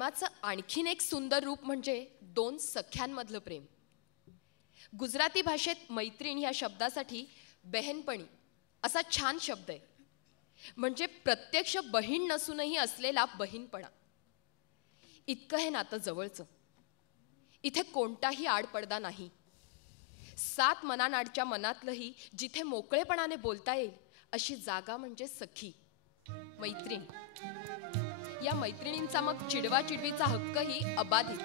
प्रेमाचं आणखीन एक सुंदर रूप म्हणजे दोन सख्यांमधलं प्रेम. गुजराती भाषेत मैत्रीण या शब्दासाठी बहनपणी असा छान शब्द आहे. म्हणजे प्रत्यक्ष बहीण नसूनही असलेला बहीणपणा. इतकं हे नातं जवळचं. इथे कोणताही आडपडदा नाही. सात मनांआडच्या मनातलंही जिथे मोकळेपणाने बोलता येईल अशी जागा म्हणजे सखी, मैत्रीण. या मैत्रिणींचा मग चिडवा चिडवीचा हक्कही अबाधित.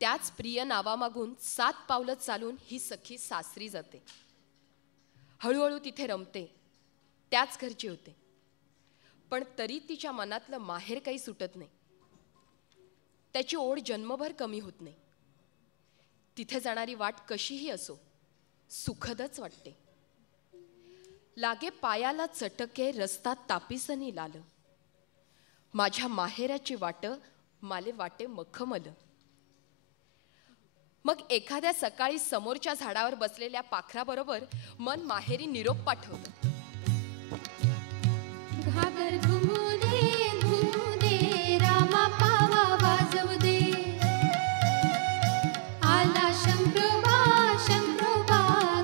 त्याच प्रिय नावामागून 7 पावलं चालून ही सखी सासरी जाते. हळूहळू तिथे रमते. त्याच घरची होते. पण तरी तिच्या मनातलं माहेर काही सुटत नाही. त्याची ओढ जन्मभर कमी होत नाही. तिथे जाणारी वाट कशीही असो सुखदच वाटते. लागे पायाला चटके रस्ता तापिसनी लाल. माझ्या माहेराची वाट माले वाटे मखमल. मग एखाद्या सकाळी समोरच्या झाडावर बसलेल्या पाखराबरोबर मन माहेरी निरोप पाठवतं. घागर घुमू दे रामा पावा वाजवू दे. आला शंभरोबा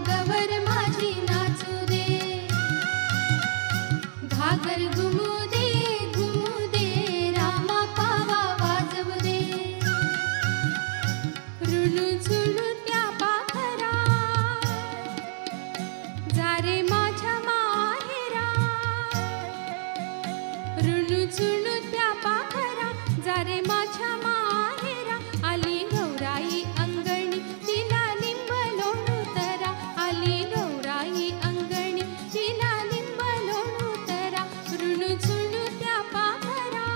गवर माझी नाचू दे. घागर घुमू दे रामा पावा वाजवू दे. रुणू झुणू त्या पाखरा जा रे माझ्या माहेरा. रुणू झुणू त्या पाखरा जा रे माझ्या माहेरा. आली गौराई अंगणी तिला लिंब लोणू तरा. आली गौराई अंगणी तिला लिंब लोणू तरा. रुणू झुणू त्या पाखरा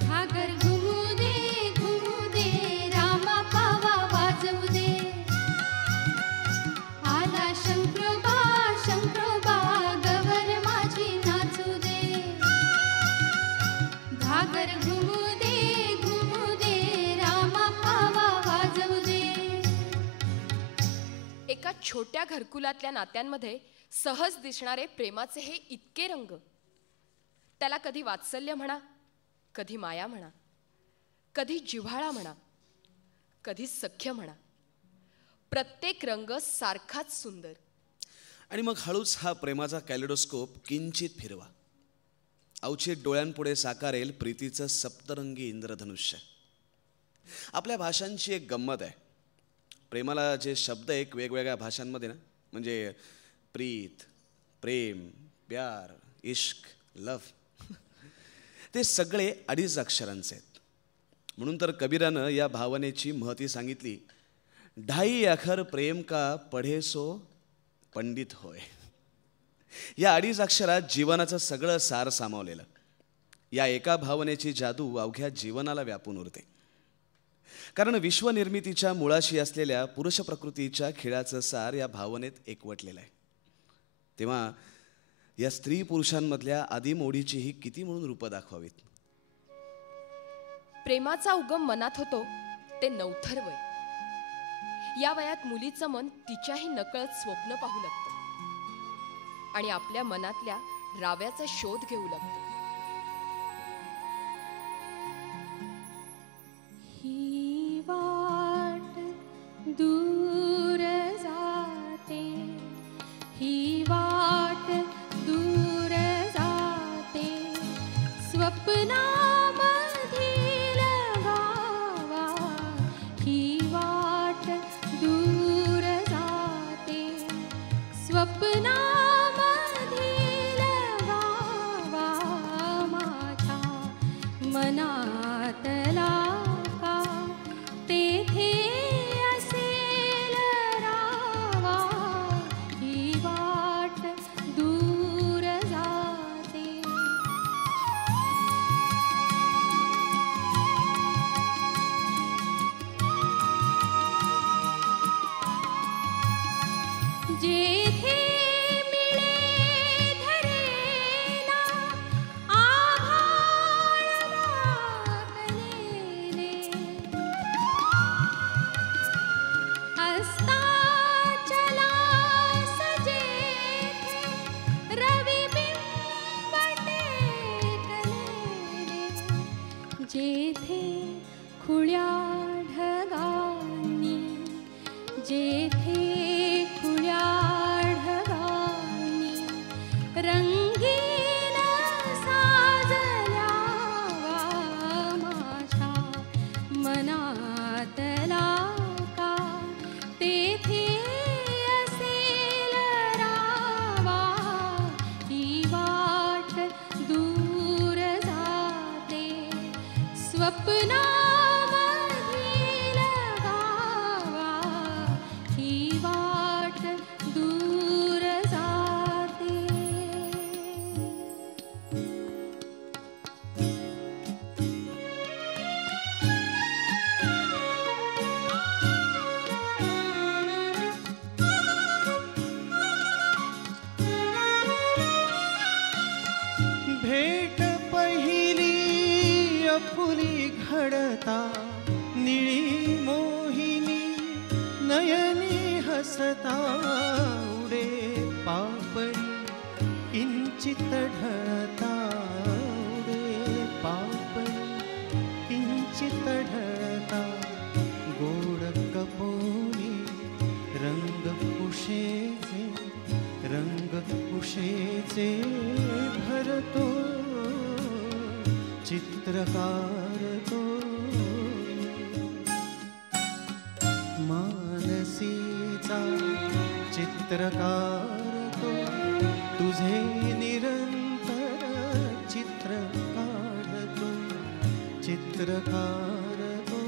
घागर घुमू दे रामा पावा वाजवू दे. आला शंभरोबा गवर माझी नाचू दे. घागर घुमू दे रामा पावा वाजवू दे. एका छोट्या घरकुलातल्या नात्यांमध्ये सहज दिसणारे प्रेमाचे हे इतके रंग. त्याला कधी वात्सल्य म्हणा, कधी माया म्हणा, कधी जिव्हाळा म्हणा, कधी सख्य म्हणा. प्रत्येक रंग सारखाच सुंदर. आणि मग हळूच हा प्रेमाचा कॅलेडोस्कोप किंचित फिरवा. अवचित डोळ्यांपुढे साकारेल प्रीतीचं सप्तरंगी इंद्रधनुष्य. आपल्या भाषांची एक गंमत आहे. प्रेमाला जे शब्द एक वेगवेगळ्या भाषांमध्ये ना, म्हणजे प्रीत, प्रेम, प्यार, इश्क, लव, ते सगळे 2.5 अक्षरांचे आहेत. म्हणून तर कबीरानं या भावनेची महती सांगितली, 2.5 अखर प्रेम का पढे सो पंडित होय. या 2.5 अक्षरात जीवनाचं सगळं सार सामावलेलं. या एका भावनेची जादू अवघ्या जीवनाला व्यापून उरते. कारण विश्वनिर्मितीच्या मुळाशी असलेल्या पुरुष प्रकृतीच्या खेळाचं सार या भावनेत एकवटलेलं आहे. तेव्हा या स्त्री पुरुषांमधल्या आदिम ओढीचीही किती म्हणून रूपं दाखवावीत. प्रेमाचा उगम मनात होतो ते 9थर वय. या वयात मुलीचं मन तिच्याही नकळत स्वप्न पाहू लागतं आणि आपल्या मनातल्या राव्याचा शोध घेऊ लागतं. ही वाट दूर जाते, ही वाट दूर जाते, स्वप्नामधील गावा. ही वाट दूर जाते, स्वप्नामधील गावा. माझ्या मनातला का तेथे असेल रावा. ही वाट दूर जाते. जेथे मिळे धरेला आभाळ वाकलेले, अस्ताचलास जेथे रविबिंब टेकलेले, जेथे खुळ्या ढगांनी, जेथे खुळ्या ढगांनी रंगीन साजल्या माझ्या मनातला का तेथे असेल रावा. ही वाट दूर जाते, स्वप्नामधील गावा. ही वाट दूर जाते. भेट पहिली अफुली घडता, निळी मोहिनी नयनी हसता, उडे पापडी किंचित ढळता, उडे पापडी किंचित ढळता, गोड कपोली रंग कुशेचे, रंग कुशेचे भरतो चित्रकार तो. मानसीचा चित्रकार तो, तुझे निरंतर चित्र काढतो, चित्रकार तो.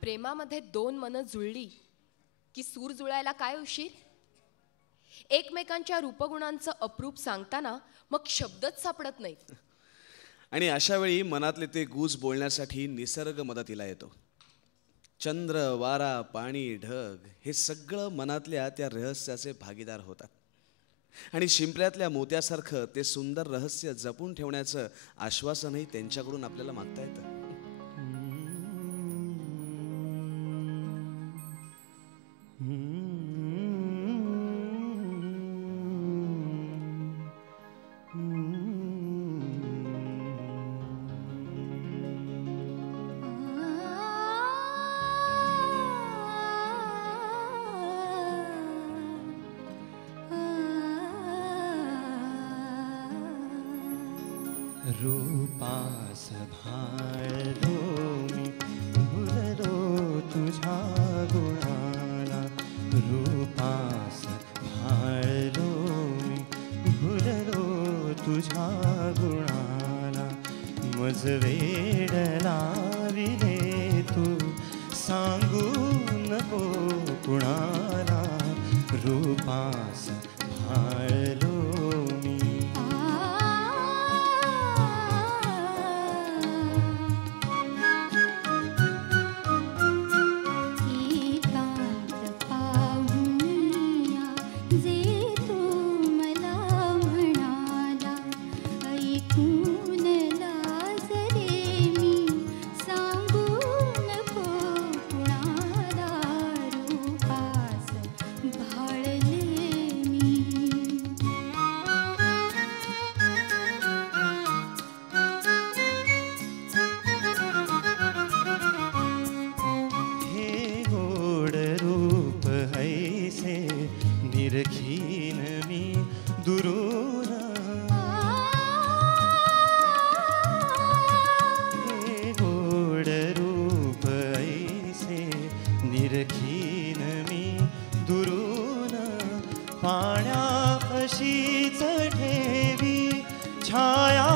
प्रेमामध्ये 2 मनं जुळली की सूर जुळायला काय उशीर. एकमेकांच्या रूपगुणांचं अप्रूप सांगताना मग शब्दच सापडत नाहीत. आणि अशा वेळी मनातले ते गूज बोलण्यासाठी निसर्ग मदतीला येतो. चंद्र, वारा, पाणी, ढग हे सगळं मनातल्या त्या रहस्याचे भागीदार होतात. आणि शिंपल्यातल्या मोत्यासारखं ते सुंदर रहस्य जपून ठेवण्याचं आश्वासनही त्यांच्याकडून आपल्याला मागता येतं. रूपास भाळलो मी, तुझ्या गुणाला रूपास भाळलो मी भुललो तुझ्या गुणाला मज वेड लाविले तू सांगू नको कुणाला रूपास भाळलो मी एकांत पाहुनिया जे तू मला म्हणाला ऐकून लाजले मी सांगू नको कुणाला रूपास भाळले मी हे गोड रूप हैसे निरखीन मी दुरून हे गोड रूप ऐसे निरखीन मी दुरून पाण्याशीच ठेवी छाया